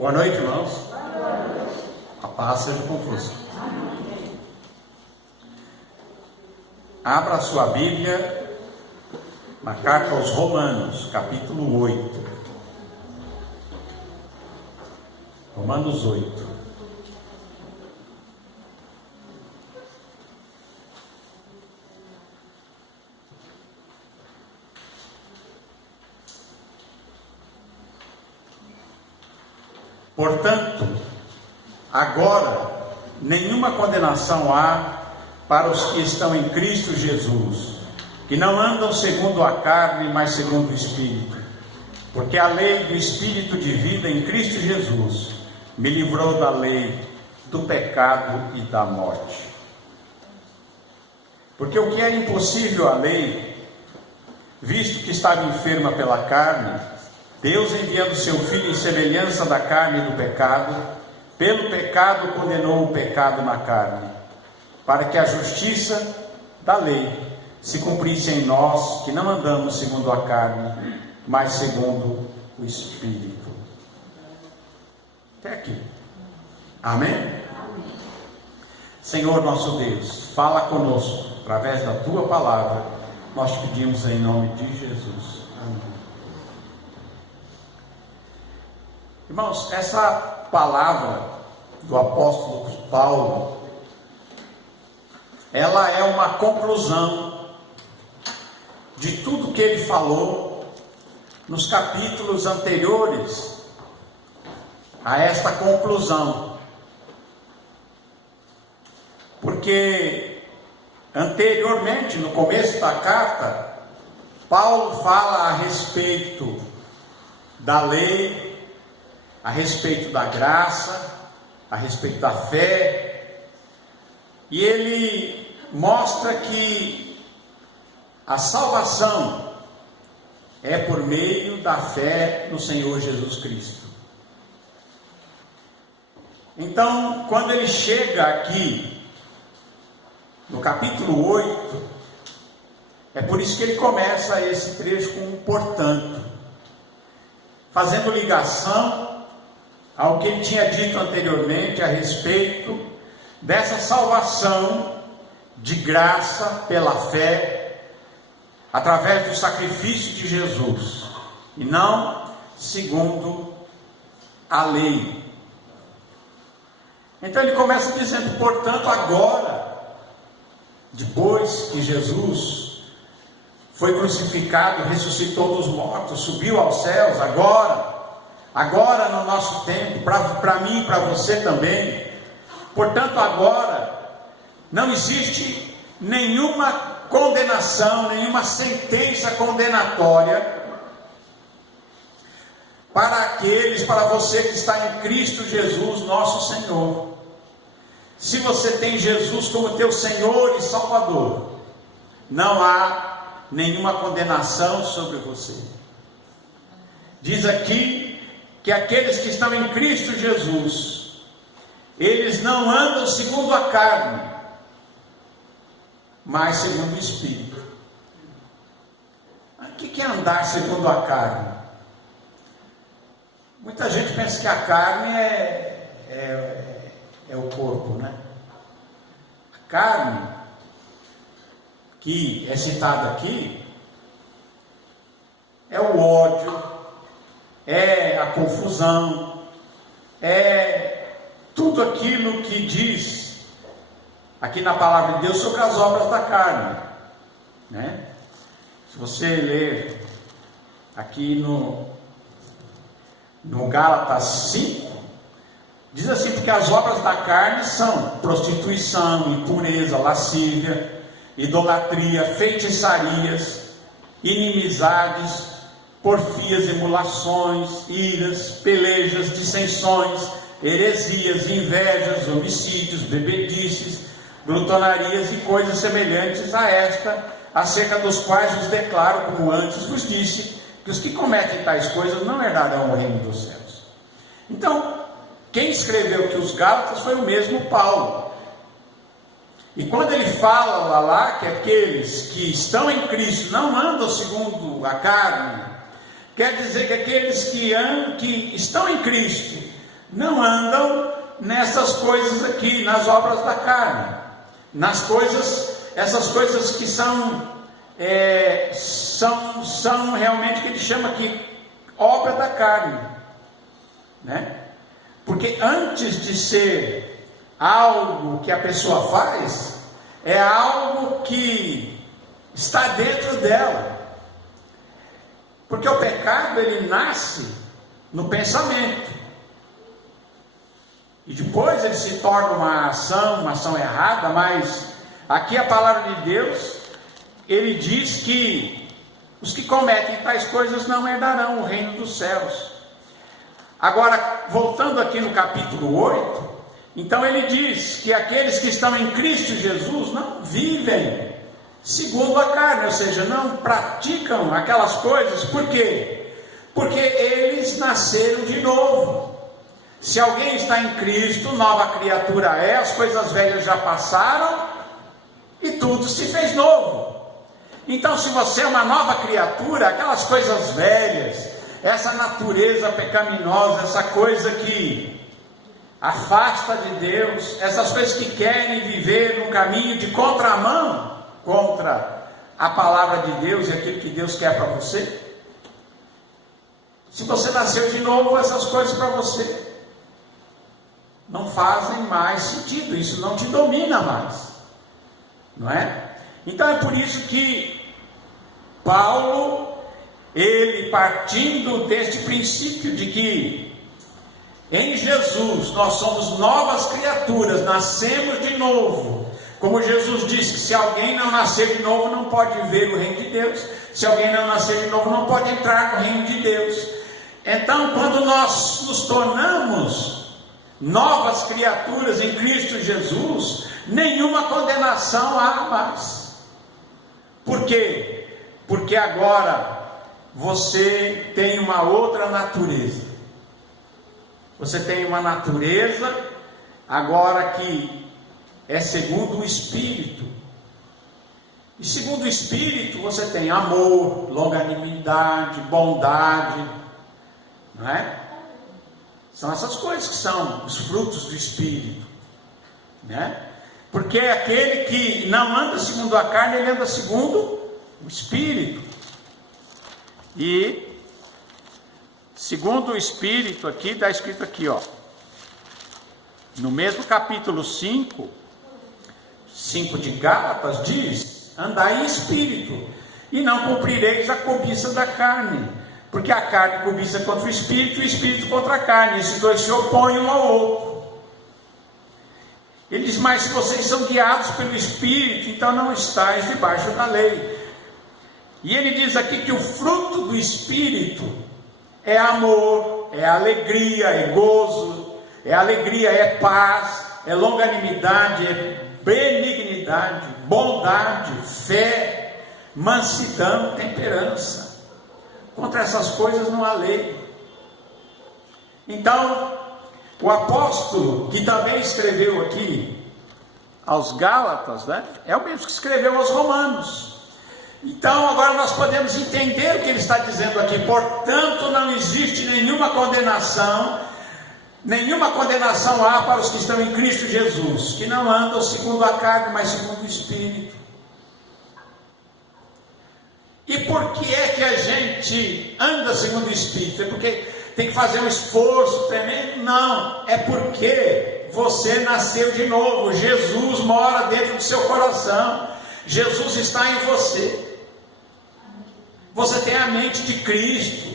Boa noite, irmãos. Boa noite. A paz seja convosco. Abra a sua Bíblia na carta aos Romanos, capítulo 8. Romanos 8. Portanto, agora nenhuma condenação há para os que estão em Cristo Jesus, que não andam segundo a carne, mas segundo o Espírito. Porque a lei do Espírito de vida em Cristo Jesus me livrou da lei, do pecado e da morte. Porque o que é impossível à lei, visto que estava enferma pela carne, Deus, enviando seu Filho em semelhança da carne e do pecado, pelo pecado condenou o pecado na carne, para que a justiça da lei se cumprisse em nós, que não andamos segundo a carne, mas segundo o Espírito. Até aqui. Amém? Senhor nosso Deus, fala conosco, através da Tua palavra, nós te pedimos em nome de Jesus. Amém. Irmãos, essa palavra do apóstolo Paulo, ela é uma conclusão de tudo que ele falou nos capítulos anteriores a esta conclusão. Porque anteriormente, no começo da carta, Paulo fala a respeito da lei, a respeito da graça, a respeito da fé, e ele mostra que a salvação é por meio da fé no Senhor Jesus Cristo. Então, quando ele chega aqui, no capítulo 8, é por isso que ele começa esse trecho com um portanto, fazendo ligação ao que ele tinha dito anteriormente a respeito dessa salvação de graça pela fé, através do sacrifício de Jesus, e não segundo a lei. Então ele começa dizendo, portanto, agora, depois que Jesus foi crucificado, ressuscitou dos mortos, subiu aos céus, agora no nosso tempo, para mim e para você também, portanto agora não existe nenhuma condenação, nenhuma sentença condenatória para você que está em Cristo Jesus, nosso Senhor. Se você tem Jesus como teu Senhor e Salvador, não há nenhuma condenação sobre você. Diz aqui que aqueles que estão em Cristo Jesus, eles não andam segundo a carne, mas segundo o Espírito. O que é andar segundo a carne? Muita gente pensa que a carne é o corpo, né? A carne que é citada aqui é o ódio, é a confusão, é tudo aquilo que diz aqui na palavra de Deus sobre as obras da carne, né? Se você ler aqui no Gálatas 5, diz assim, porque as obras da carne são prostituição, impureza, lascívia, idolatria, feitiçarias, inimizades, porfias, emulações, iras, pelejas, dissensões, heresias, invejas, homicídios, bebedices, glutonarias e coisas semelhantes a esta, acerca dos quais vos declaro, como antes vos disse, que os que cometem tais coisas não herdarão o reino dos céus. Então, quem escreveu que os Gálatas foi o mesmo Paulo. E quando ele fala lá que aqueles que estão em Cristo não andam segundo a carne, quer dizer que aqueles que estão em Cristo não andam nessas coisas aqui, nas obras da carne, nas coisas, essas coisas que são realmente, que ele chama aqui obra da carne, né? Porque antes de ser algo que a pessoa faz, é algo que está dentro dela. Porque o pecado, ele nasce no pensamento, e depois ele se torna uma ação errada. Mas aqui a palavra de Deus, ele diz que os que cometem tais coisas não herdarão o reino dos céus. Agora, voltando aqui no capítulo 8, então ele diz que aqueles que estão em Cristo Jesus não vivem segundo a carne, ou seja, não praticam aquelas coisas. Por quê? Porque eles nasceram de novo. Se alguém está em Cristo, nova criatura é, as coisas velhas já passaram e tudo se fez novo. Então, se você é uma nova criatura, aquelas coisas velhas, essa natureza pecaminosa, essa coisa que afasta de Deus, essas coisas que querem viver num caminho de contramão contra a palavra de Deus e aquilo que Deus quer para você, se você nasceu de novo, essas coisas para você não fazem mais sentido, isso não te domina mais, não é? Então é por isso que Paulo, ele partindo deste princípio de que em Jesus nós somos novas criaturas, nascemos de novo, como Jesus disse que se alguém não nascer de novo não pode ver o reino de Deus, se alguém não nascer de novo não pode entrar no reino de Deus. Então, quando nós nos tornamos novas criaturas em Cristo Jesus, nenhuma condenação há mais. Por quê? Porque agora você tem uma outra natureza. Você tem uma natureza agora que é segundo o Espírito. E segundo o Espírito você tem amor, longanimidade, bondade, não é? São essas coisas que são os frutos do Espírito, né? Porque aquele que não anda segundo a carne, ele anda segundo o Espírito. E segundo o Espírito aqui, está escrito aqui, ó, no mesmo capítulo 5 de Gálatas, diz: andai em Espírito, e não cumprireis a cobiça da carne, porque a carne cobiça contra o Espírito, e o Espírito contra a carne, esses dois se opõem um ao outro. Ele diz: mas se vocês são guiados pelo Espírito, então não estáis debaixo da lei. E ele diz aqui que o fruto do Espírito é amor, é alegria, é gozo, é alegria, é paz, é longanimidade, é benignidade, bondade, fé, mansidão, temperança. Contra essas coisas não há lei. Então, o apóstolo, que também escreveu aqui aos Gálatas, né, é o mesmo que escreveu aos Romanos. Então agora nós podemos entender o que ele está dizendo aqui. Portanto, não existe nenhuma condenação há para os que estão em Cristo Jesus, que não andam segundo a carne, mas segundo o Espírito. E por que é que a gente anda segundo o Espírito? É porque tem que fazer um esforço tremendo? Não, é porque você nasceu de novo. Jesus mora dentro do seu coração, Jesus está em você. Você tem a mente de Cristo.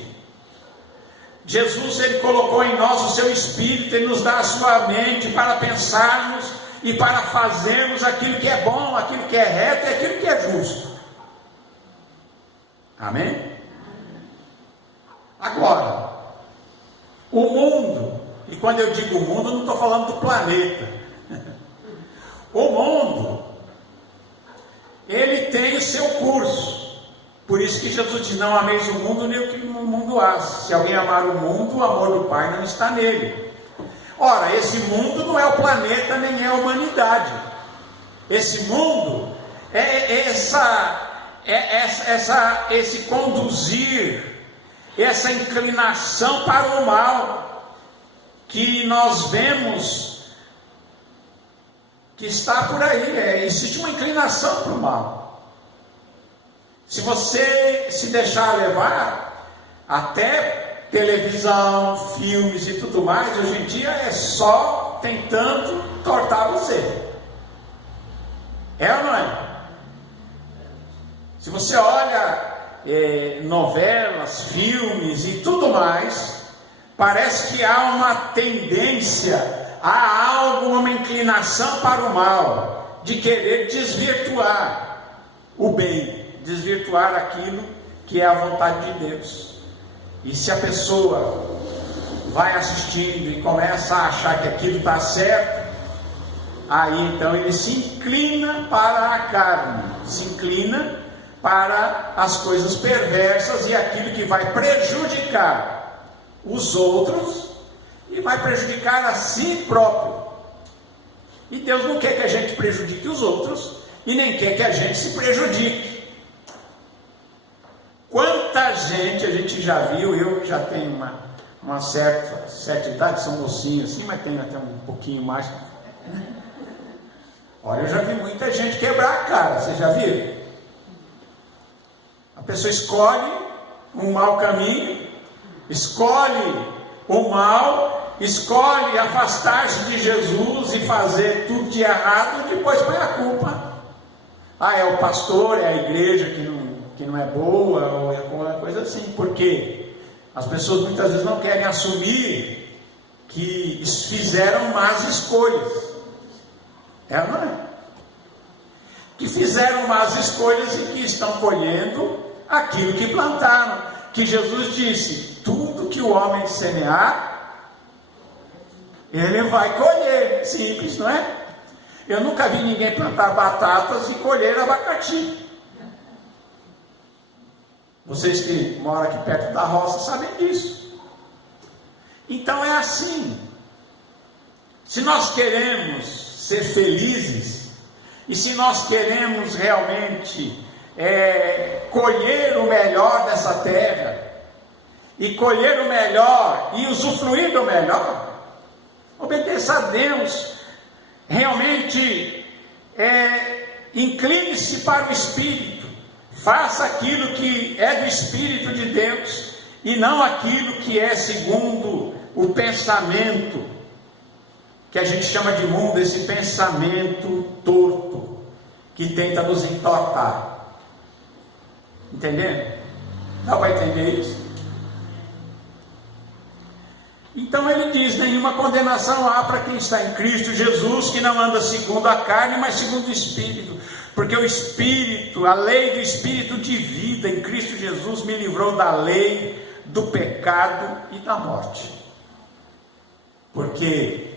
Jesus, ele colocou em nós o seu Espírito, ele nos dá a sua mente para pensarmos e para fazermos aquilo que é bom, aquilo que é reto e aquilo que é justo. Amém? Agora, o mundo, e quando eu digo mundo, não estou falando do planeta. O mundo, ele tem o seu curso. Por isso que Jesus diz: não ameis o mundo nem o que no mundo há. Se alguém amar o mundo, o amor do Pai não está nele. Ora, esse mundo não é o planeta, nem é a humanidade. Esse mundo é esse conduzir, essa inclinação para o mal. que nós vemos que está por aí. Existe uma inclinação para o mal. Se você se deixar levar, até televisão, filmes e tudo mais, hoje em dia é só tentando tortar você. É ou não é? Se você olha novelas, filmes e tudo mais, parece que há uma tendência, há algo, uma inclinação para o mal, de querer desvirtuar o bem, desvirtuar aquilo que é a vontade de Deus. E se a pessoa vai assistindo e começa a achar que aquilo está certo, aí então ele se inclina para a carne, se inclina para as coisas perversas e aquilo que vai prejudicar os outros e vai prejudicar a si próprio. E Deus não quer que a gente prejudique os outros e nem quer que a gente se prejudique. Quanta gente a gente já viu, eu já tenho uma certa idade, sou mocinho assim, mas tenho até um pouquinho mais. Olha, eu já vi muita gente quebrar a cara, vocês já viram? A pessoa escolhe um mau caminho, escolhe o mal, escolhe afastar-se de Jesus e fazer tudo de errado, e depois põe a culpa. É o pastor, é a igreja que não é boa, ou é alguma coisa assim. Por quê? As pessoas muitas vezes não querem assumir que fizeram más escolhas. É ou não é? Que fizeram más escolhas e que estão colhendo aquilo que plantaram. Que Jesus disse: tudo que o homem semear, ele vai colher. Simples, não é? Eu nunca vi ninguém plantar batatas e colher abacaxi. Vocês que moram aqui perto da roça sabem disso. Então é assim. Se nós queremos ser felizes, e se nós queremos realmente colher o melhor dessa terra, e colher o melhor, e usufruir do melhor, obedeça a Deus, realmente incline-se para o Espírito, faça aquilo que é do Espírito de Deus, e não aquilo que é segundo o pensamento, que a gente chama de mundo, esse pensamento torto, que tenta nos entortar. Entendendo? Dá para entender isso? Então ele diz: nenhuma condenação há para quem está em Cristo Jesus, que não anda segundo a carne, mas segundo o Espírito. Porque o Espírito, a lei do Espírito de vida em Cristo Jesus me livrou da lei, do pecado e da morte. Porque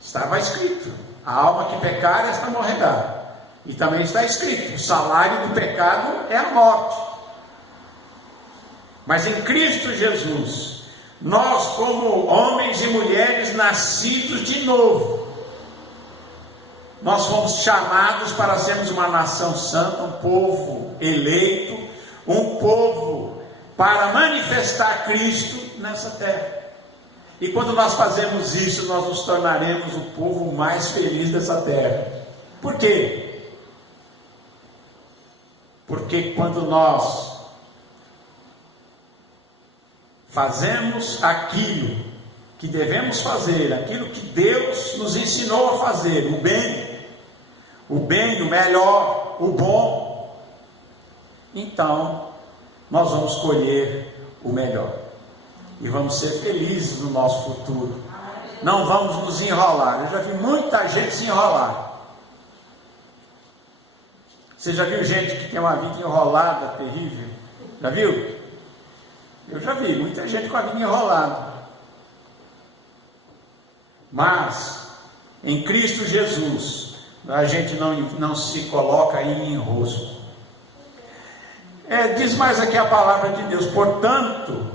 estava escrito: a alma que pecar, esta morrerá. E também está escrito: o salário do pecado é a morte. Mas em Cristo Jesus, nós, como homens e mulheres nascidos de novo, nós fomos chamados para sermos uma nação santa, um povo eleito, um povo para manifestar Cristo nessa terra. E quando nós fazemos isso, nós nos tornaremos o povo mais feliz dessa terra. Por quê? Porque quando nós fazemos aquilo que devemos fazer, aquilo que Deus nos ensinou a fazer, o bem, o melhor, o bom, então nós vamos colher o melhor e vamos ser felizes no nosso futuro. Não vamos nos enrolar. Eu já vi muita gente se enrolar. Você já viu gente que tem uma vida enrolada, terrível? Já viu? Eu já vi muita gente com a vida enrolada. Mas em Cristo Jesus a gente não se coloca em enrosco. Diz mais aqui a palavra de Deus: portanto,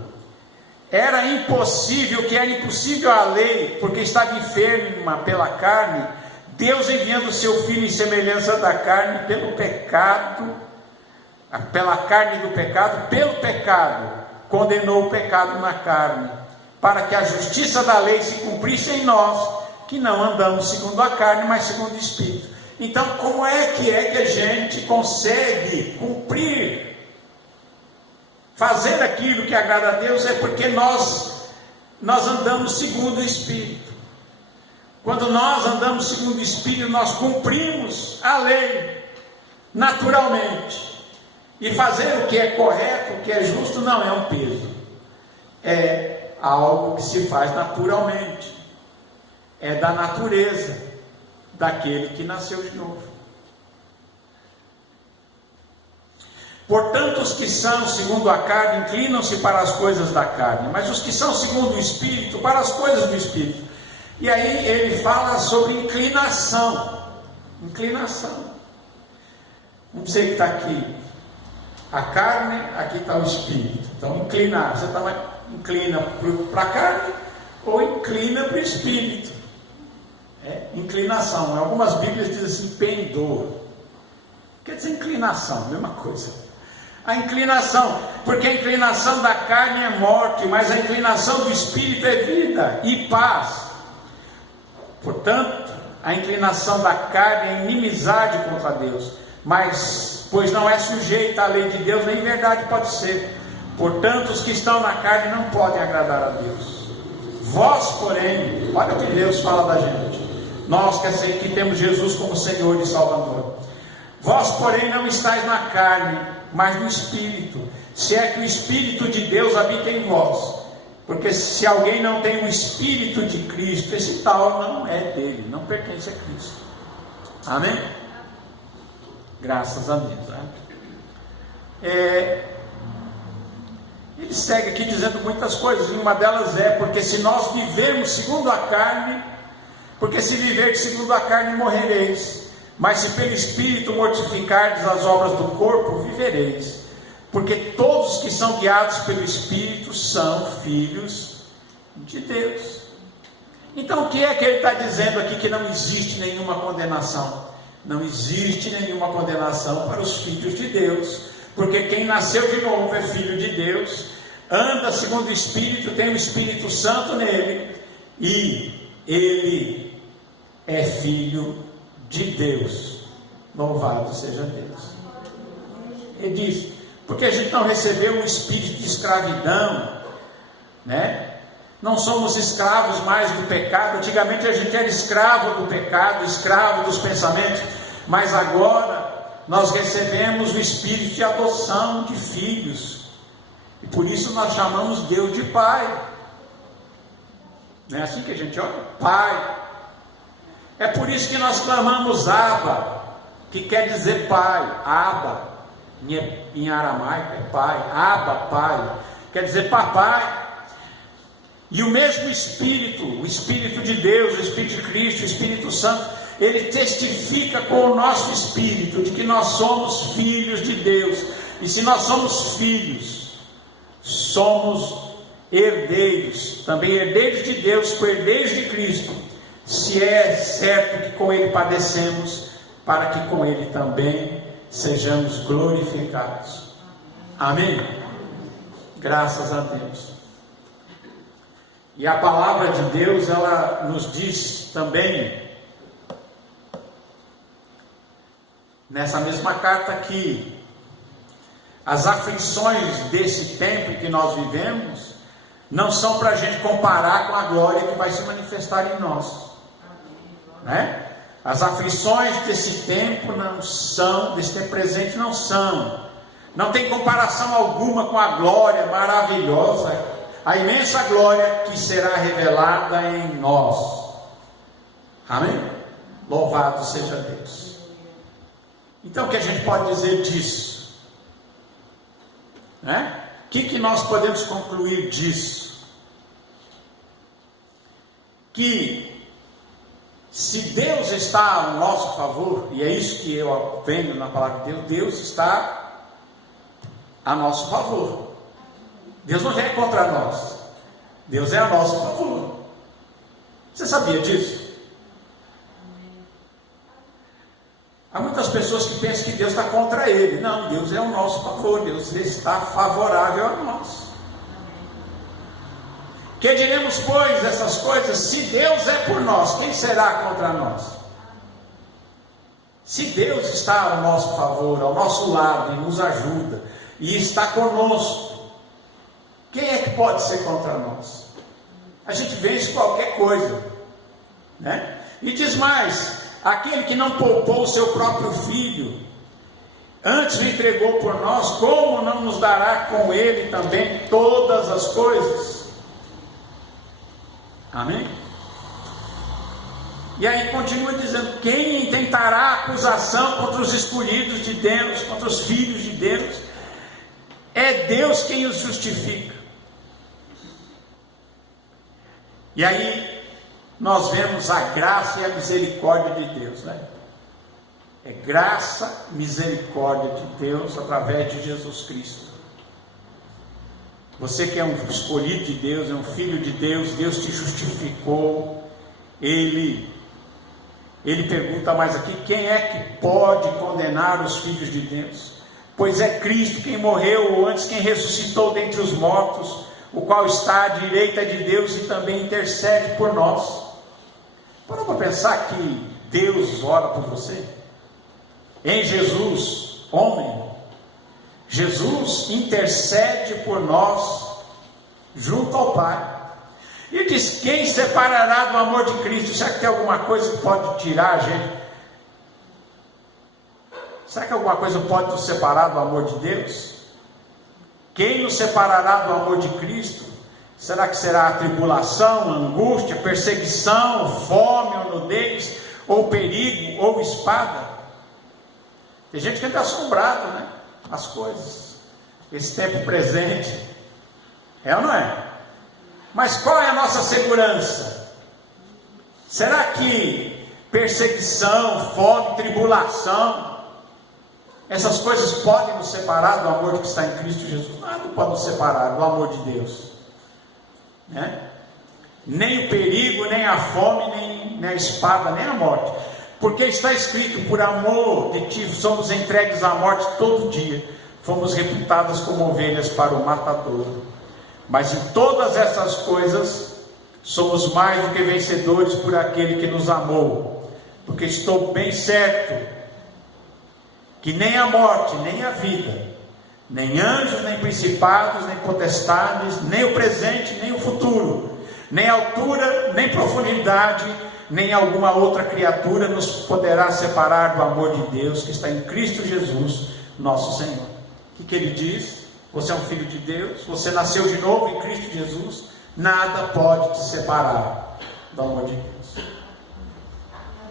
era impossível, que era impossível a lei, porque estava enferma pela carne, Deus enviando o seu Filho em semelhança da carne, pelo pecado, pela carne do pecado, pelo pecado, condenou o pecado na carne, para que a justiça da lei se cumprisse em nós, que não andamos segundo a carne, mas segundo o Espírito. Então, como é que a gente consegue cumprir, fazer aquilo que agrada a Deus? É porque nós andamos segundo o Espírito. Quando nós andamos segundo o Espírito, nós cumprimos a lei naturalmente. E fazer o que é correto, o que é justo, não é um peso. É algo que se faz naturalmente. É da natureza daquele que nasceu de novo. Portanto, os que são segundo a carne inclinam-se para as coisas da carne, mas os que são segundo o Espírito, para as coisas do Espírito. E aí ele fala sobre inclinação. Inclinação. Vamos dizer que está aqui a carne, aqui está o Espírito. Então, inclinar. Você inclina para a carne ou inclina para o Espírito. Inclinação. Em algumas Bíblias diz assim, pendor. Quer dizer inclinação, mesma coisa. A inclinação, porque a inclinação da carne é morte, mas a inclinação do Espírito é vida e paz. Portanto, a inclinação da carne é inimizade contra Deus, pois não é sujeita à lei de Deus, nem verdade pode ser. Portanto, os que estão na carne não podem agradar a Deus. Vós, porém, olha o que Deus fala da gente. Nós que temos Jesus como Senhor e Salvador. Vós, porém, não estáis na carne, mas no Espírito, se é que o Espírito de Deus habita em vós. Porque se alguém não tem o Espírito de Cristo, esse tal não é dele, não pertence a Cristo. Amém? Graças a Deus. Ele segue aqui dizendo muitas coisas, e uma delas é, porque se nós vivermos segundo a carne, porque se viverdes segundo a carne morrereis, mas se pelo Espírito mortificardes as obras do corpo, vivereis. Porque todos que são guiados pelo Espírito são filhos de Deus. Então o que é que ele está dizendo aqui? Que não existe nenhuma condenação. Não existe nenhuma condenação para os filhos de Deus, porque quem nasceu de novo é filho de Deus, anda segundo o Espírito, tem o Espírito Santo nele, e ele é filho de Deus. Louvado seja Deus. Ele diz, porque a gente não recebeu um espírito de escravidão, né? Não somos escravos mais do pecado. Antigamente a gente era escravo do pecado, escravo dos pensamentos, mas agora nós recebemos o espírito de adoção de filhos, e por isso nós chamamos Deus de Pai. Não é assim que a gente olha? Pai. É por isso que nós clamamos Abba, que quer dizer Pai. Abba em aramaico é Pai. Abba, Pai, quer dizer papai. E o mesmo Espírito, o Espírito de Deus, o Espírito de Cristo, o Espírito Santo, ele testifica com o nosso espírito de que nós somos filhos de Deus. E se nós somos filhos, somos herdeiros, também herdeiros de Deus, co-herdeiros de Cristo, se é certo que com ele padecemos, para que com ele também sejamos glorificados. Amém? Graças a Deus. E a palavra de Deus, ela nos diz também, nessa mesma carta aqui, as aflições desse tempo que nós vivemos, não são para a gente comparar com a glória que vai se manifestar em nós, né? As aflições desse tempo não são, desse tempo presente não tem comparação alguma com a glória maravilhosa, a imensa glória que será revelada em nós. Amém? Louvado seja Deus. Então o que a gente pode dizer disso? Né? O que nós podemos concluir disso? Que se Deus está ao nosso favor, e é isso que eu aprendo na palavra de Deus, Deus está a nosso favor. Deus não é contra nós, Deus é a nosso favor. Você sabia disso? Há muitas pessoas que pensam que Deus está contra ele. Não, Deus é o nosso favor, Deus está favorável a nós. Que diremos, pois, essas coisas? Se Deus é por nós, quem será contra nós? Se Deus está ao nosso favor, ao nosso lado, e nos ajuda, e está conosco, quem é que pode ser contra nós? A gente vence qualquer coisa, né? E diz mais: aquele que não poupou o seu próprio filho, antes o entregou por nós, como não nos dará com ele também todas as coisas? Amém? E aí continua dizendo: quem intentará acusação contra os escolhidos de Deus, contra os filhos de Deus? É Deus quem os justifica. E aí nós vemos a graça e a misericórdia de Deus, né? É graça, misericórdia de Deus através de Jesus Cristo. Você que é um escolhido de Deus, é um filho de Deus, Deus te justificou. Ele pergunta mais aqui: quem é que pode condenar os filhos de Deus? Pois é Cristo quem morreu, ou antes quem ressuscitou dentre os mortos, o qual está à direita de Deus e também intercede por nós. Para pensar que Deus ora por você? Em Jesus, homem, Jesus intercede por nós junto ao Pai. E diz: quem separará do amor de Cristo? Será que tem alguma coisa que pode tirar a gente? Será que alguma coisa pode nos separar do amor de Deus? Quem nos separará do amor de Cristo? Será que será a tribulação, a angústia, a perseguição, fome, ou nudez, ou perigo, ou espada? Tem gente que está assombrado, né? As coisas, esse tempo presente, é ou não é? Mas qual é a nossa segurança? Será que perseguição, fome, tribulação, essas coisas podem nos separar do amor que está em Cristo Jesus? Nada pode nos separar do amor de Deus, né? Nem o perigo, nem a fome, nem a espada, nem a morte. Porque está escrito: por amor de ti somos entregues à morte todo dia, fomos reputadas como ovelhas para o matadouro. Mas em todas essas coisas somos mais do que vencedores por aquele que nos amou. Porque estou bem certo que nem a morte, nem a vida, nem anjos, nem principados, nem potestades, nem o presente, nem o futuro, nem altura, nem profundidade, nem alguma outra criatura nos poderá separar do amor de Deus que está em Cristo Jesus, nosso Senhor. O que ele diz? Você é um filho de Deus, você nasceu de novo em Cristo Jesus, nada pode te separar do amor de Deus.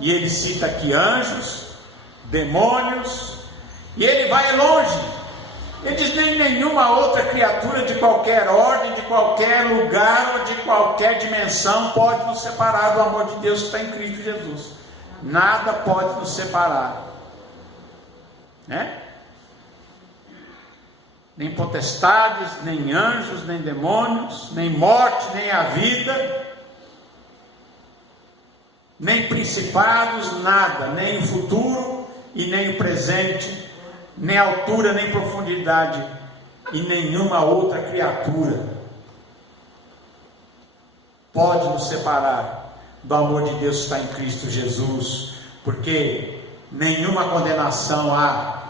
E ele cita aqui anjos, demônios, e ele vai longe. Ele diz: nem nenhuma outra criatura de qualquer ordem, de qualquer lugar ou de qualquer dimensão pode nos separar do amor de Deus que está em Cristo Jesus. Nada pode nos separar, né? Nem potestades, nem anjos, nem demônios, nem morte, nem a vida, nem principados, nada, nem o futuro e nem o presente, nem altura, nem profundidade, e nenhuma outra criatura pode nos separar do amor de Deus que está em Cristo Jesus, porque nenhuma condenação há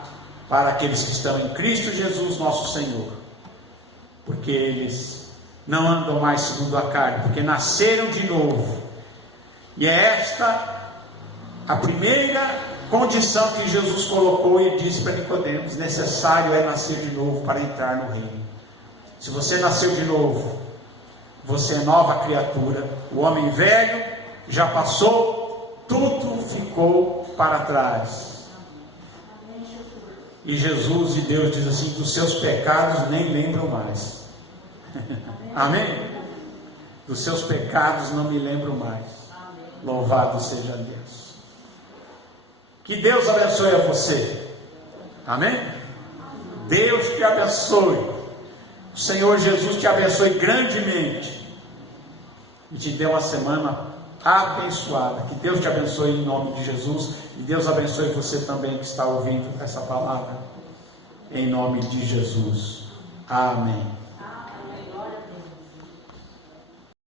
para aqueles que estão em Cristo Jesus, nosso Senhor, porque eles não andam mais segundo a carne, porque nasceram de novo. E é esta a primeira condição que Jesus colocou e disse para Nicodemos: necessário é nascer de novo para entrar no reino. Se você nasceu de novo, você é nova criatura. O homem velho já passou, tudo ficou para trás. E Jesus e Deus diz assim: dos seus pecados nem lembro mais. Amém? Dos seus pecados não me lembro mais. Louvado seja Deus. Que Deus abençoe a você. Amém? Deus te abençoe. O Senhor Jesus te abençoe grandemente e te dê uma semana abençoada. Que Deus te abençoe em nome de Jesus. E Deus abençoe você também que está ouvindo essa palavra, em nome de Jesus. Amém.